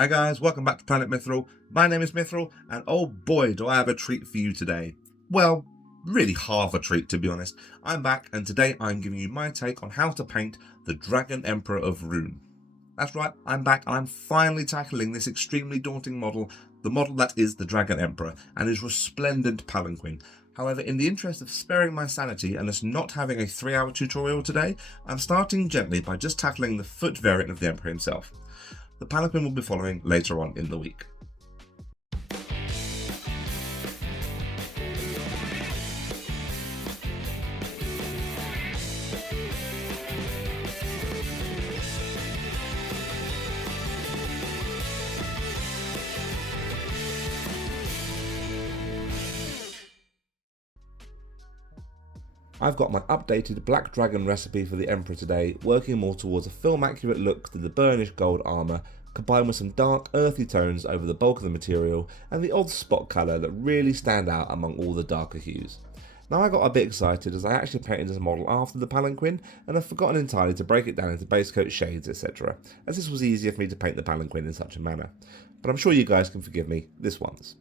Hi guys, welcome back to Planet Mithril. My name is Mithril, and oh boy do I have a treat for you today. Well, really half a treat to be honest. I'm back and today I'm giving you my take on how to paint the Dragon Emperor of Rhun. That's right, I'm back and I'm finally tackling this extremely daunting model, the model that is the Dragon Emperor and his resplendent Palanquin. However, in the interest of sparing my sanity and us not having a 3-hour tutorial today, I'm starting gently by just tackling the foot variant of the Emperor himself. The Palanquin will be following later on in the week. I've got my updated Black Dragon recipe for the Emperor today, working more towards a film accurate look to the burnished gold armour, combined with some dark earthy tones over the bulk of the material and the odd spot colour that really stand out among all the darker hues. Now I got a bit excited as I actually painted this model after the Palanquin and I've forgotten entirely to break it down into base coat shades etc, as this was easier for me to paint the Palanquin in such a manner, but I'm sure you guys can forgive me this once.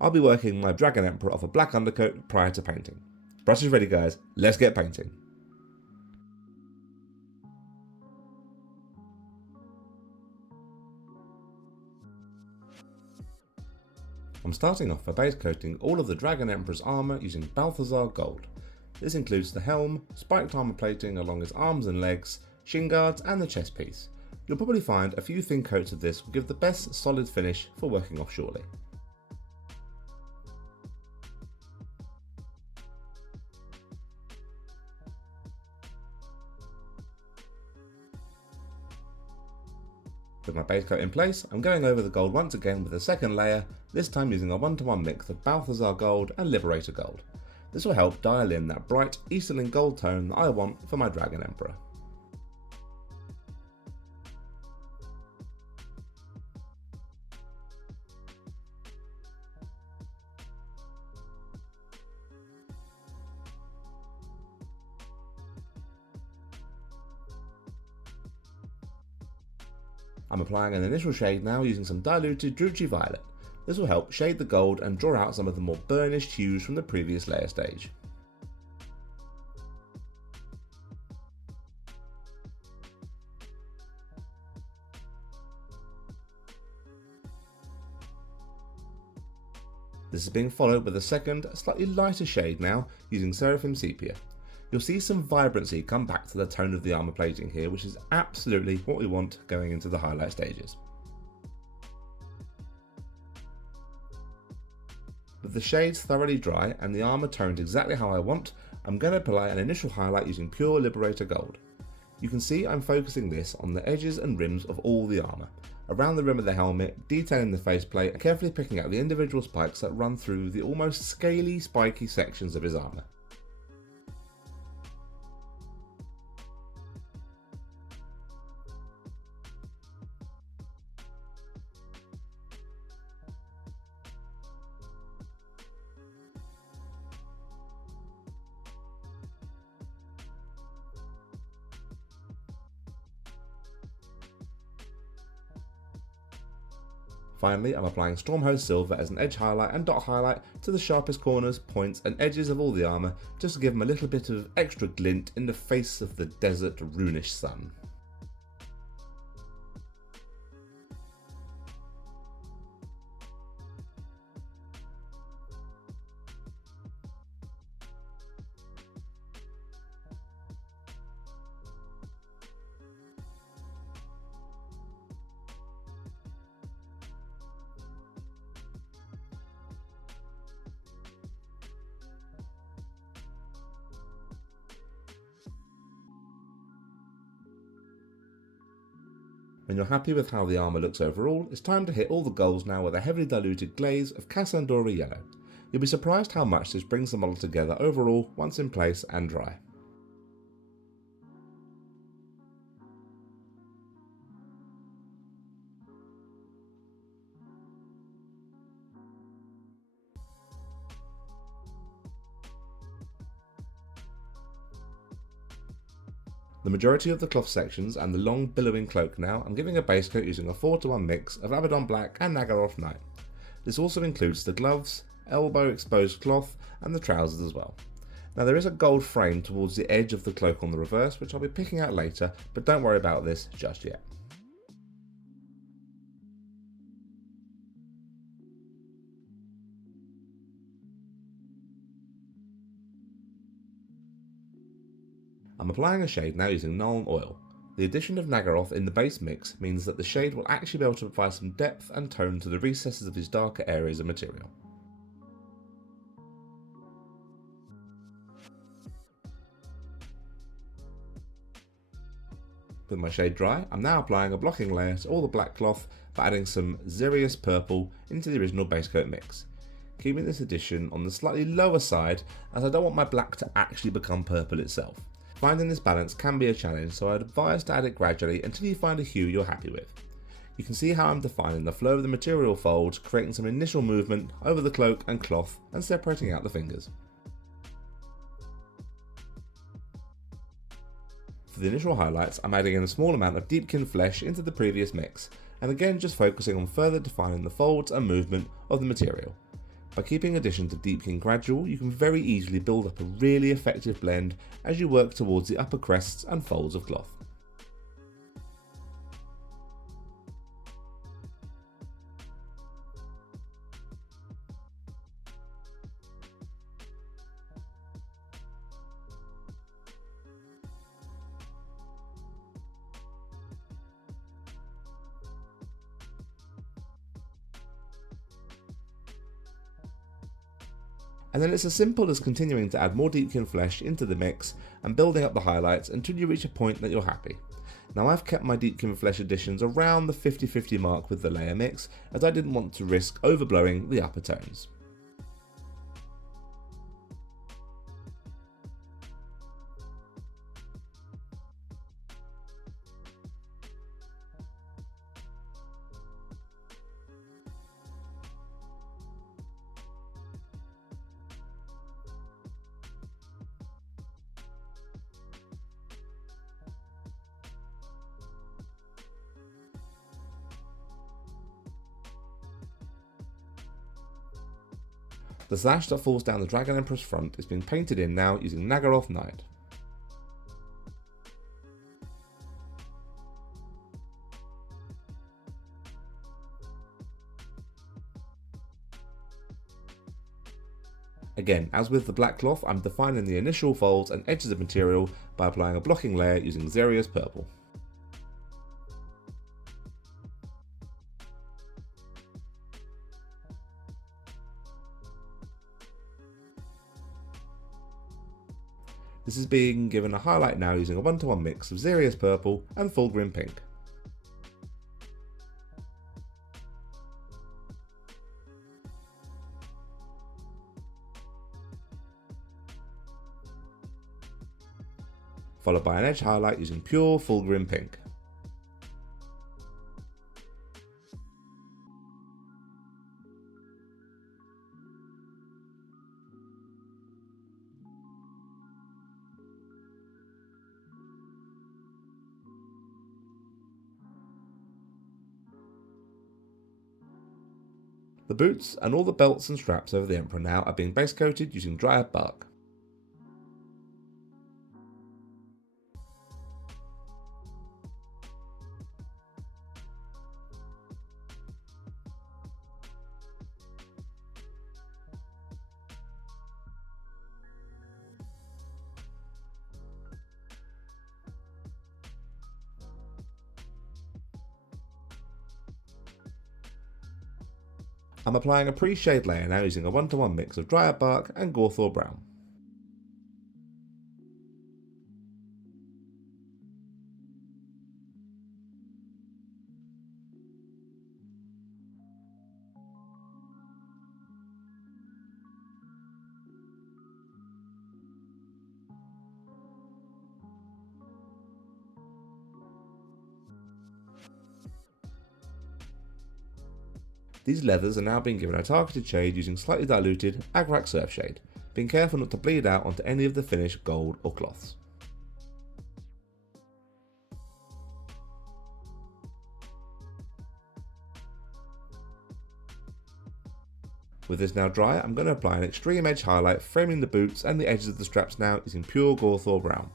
I'll be working my Dragon Emperor off a black undercoat prior to painting. Brush is ready guys, let's get painting. I'm starting off by base coating all of the Dragon Emperor's armour using Balthasar Gold. This includes the helm, spiked armour plating along his arms and legs, shin guards and the chest piece. You'll probably find a few thin coats of this will give the best solid finish for working off shortly. With my base coat in place, I'm going over the gold once again with a second layer, this time using a 1-to-1 mix of Balthasar Gold and Liberator Gold. This will help dial in that bright Easterling gold tone that I want for my Dragon Emperor. I'm applying an initial shade now using some diluted Druchii Violet. This will help shade the gold and draw out some of the more burnished hues from the previous layer stage. This is being followed with a second, slightly lighter shade now using Seraphim Sepia. You'll see some vibrancy come back to the tone of the armour plating here, which is absolutely what we want going into the highlight stages. With the shades thoroughly dry and the armour toned exactly how I want, I'm going to apply an initial highlight using pure Liberator Gold. You can see I'm focusing this on the edges and rims of all the armour, around the rim of the helmet, detailing the faceplate and carefully picking out the individual spikes that run through the almost scaly, spiky sections of his armour. Finally, I'm applying Stormhost Silver as an edge highlight and dot highlight to the sharpest corners, points and edges of all the armour, just to give them a little bit of extra glint in the face of the desert runish sun. When you're happy with how the armour looks overall, it's time to hit all the goals now with a heavily diluted glaze of Kasandora Yellow. You'll be surprised how much this brings the model together overall once in place and dry. the majority of the cloth sections and the long billowing cloak now, I'm giving a base coat using a 4:1 mix of Abaddon Black and Naggaroth Night. This also includes the gloves, elbow exposed cloth and the trousers as well. Now there is a gold frame towards the edge of the cloak on the reverse which I'll be picking out later, but don't worry about this just yet. I'm applying a shade now using Nuln Oil. The addition of Naggaroth in the base mix means that the shade will actually be able to provide some depth and tone to the recesses of his darker areas of material. With my shade dry, I'm now applying a blocking layer to all the black cloth by adding some Xereus Purple into the original base coat mix, keeping this addition on the slightly lower side as I don't want my black to actually become purple itself. Finding this balance can be a challenge, so I'd advise to add it gradually until you find a hue you're happy with. You can see how I'm defining the flow of the material folds, creating some initial movement over the cloak and cloth and separating out the fingers. For the initial highlights, I'm adding in a small amount of Deepkin Flesh into the previous mix, and again just focusing on further defining the folds and movement of the material. By keeping addition to Deepkin gradual, you can very easily build up a really effective blend as you work towards the upper crests and folds of cloth. And then it's as simple as continuing to add more Deepkin Flesh into the mix and building up the highlights until you reach a point that you're happy. Now I've kept my Deepkin Flesh additions around the 50-50 mark with the layer mix as I didn't want to risk overblowing the upper tones. The sash that falls down the Dragon Emperor's front is being painted in now using Naggaroth Night. Again, as with the black cloth, I'm defining the initial folds and edges of material by applying a blocking layer using Xereus Purple. This is being given a highlight now using a 1:1 mix of Xereus Purple and Fulgrim Pink. Followed by an edge highlight using pure Fulgrim Pink. The boots and all the belts and straps over the Emperor now are being base coated using Dryad BArk. I'm applying a pre-shade layer now using a 1:1 mix of Dryad BArk and Gorthor Brown. These leathers are now being given a targeted shade using slightly diluted Agrax Earthshade, being careful not to bleed out onto any of the finished gold or cloths. With this now dry, I'm going to apply an extreme edge highlight framing the boots and the edges of the straps now using pure Gorthor Brown.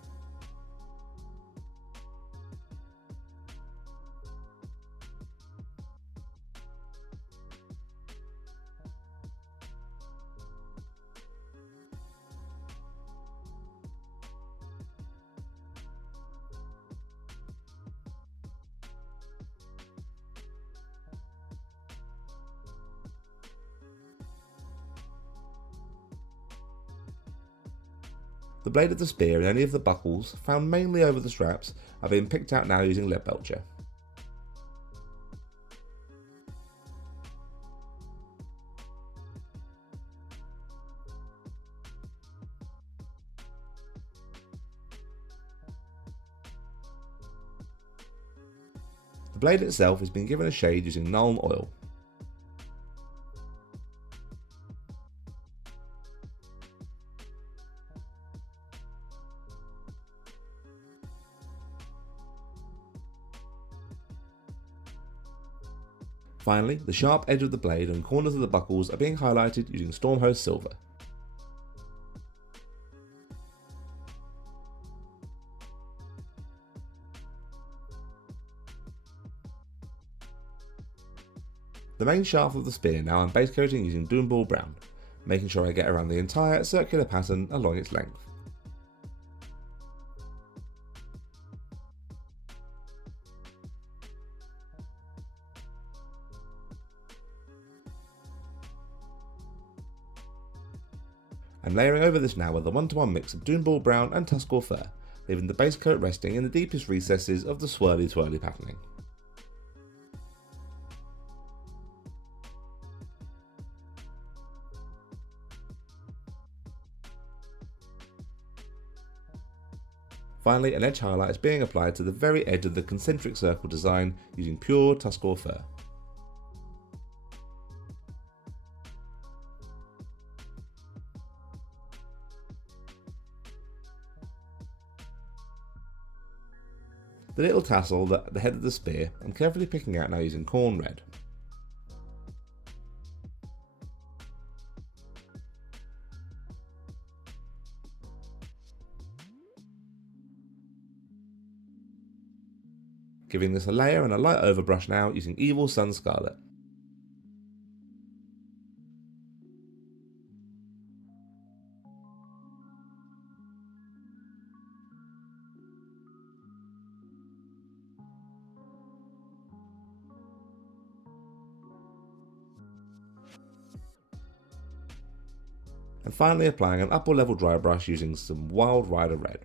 The blade of the spear and any of the buckles, found mainly over the straps, are being picked out now using Leadbelcher. The blade itself has been given a shade using Nuln Oil. Finally, the sharp edge of the blade and corners of the buckles are being highlighted using Stormhost Silver. The main shaft of the spear now I'm base coating using Doombull Brown, making sure I get around the entire circular pattern along its length. I'm layering over this now with a 1-to-1 mix of Doombull Brown and Tuskgor Fur, leaving the base coat resting in the deepest recesses of the swirly twirly patterning. Finally, an edge highlight is being applied to the very edge of the concentric circle design using pure Tuskgor Fur. The little tassel at the head of the spear I'm carefully picking out now using Khorne Red. Giving this a layer and a light overbrush now using Evil Sunz Scarlet. And finally applying an upper level dry brush using some Wild Rider Red.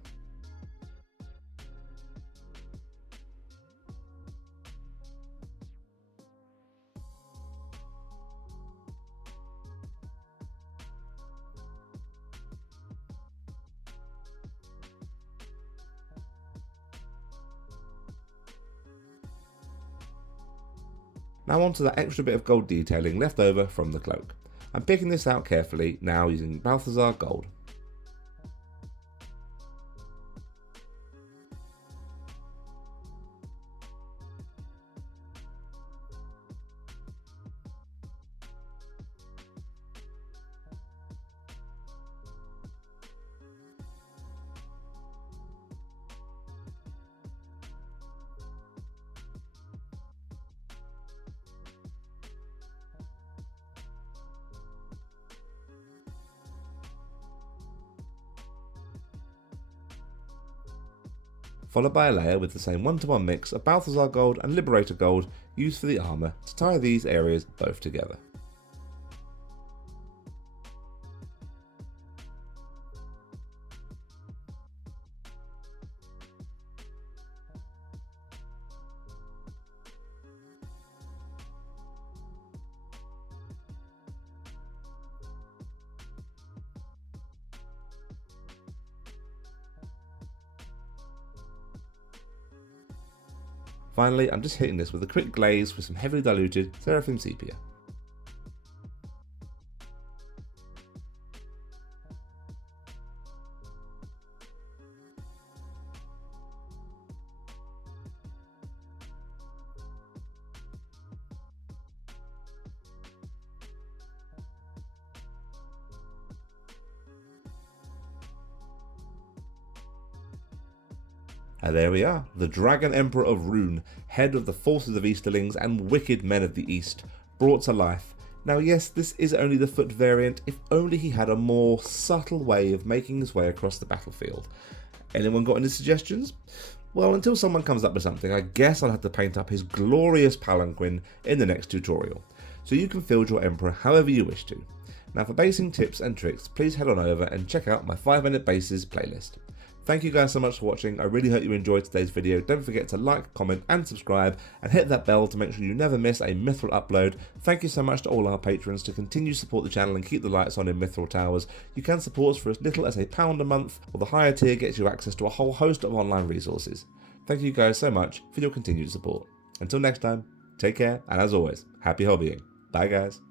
Now onto that extra bit of gold detailing left over from the cloak. I'm picking this out carefully now using Balthasar Gold. Followed by a layer with the same 1-to-1 mix of Balthasar Gold and Liberator Gold used for the armour to tie these areas both together. Finally, I'm just hitting this with a quick glaze with some heavily diluted Seraphim Sepia. And there we are, the Dragon Emperor of Rhun, head of the forces of Easterlings and wicked men of the East, brought to life. Now yes, this is only the foot variant, if only he had a more subtle way of making his way across the battlefield. Anyone got any suggestions? Well, until someone comes up with something, I guess I'll have to paint up his glorious Palanquin in the next tutorial, so you can field your Emperor however you wish to. Now for basing tips and tricks, please head on over and check out my 5-minute bases playlist. Thank you guys so much for watching. I really hope you enjoyed today's video. Don't forget to like, comment and subscribe, and hit that bell to make sure you never miss a Mithril upload. Thank you so much to all our patrons. To continue to support the channel and keep the lights on in Mithril Towers, you can support us for as little as £1 a month, or the higher tier gets you access to a whole host of online resources. Thank you guys so much for your continued support. Until next time, take care, and as always, happy hobbying. Bye guys.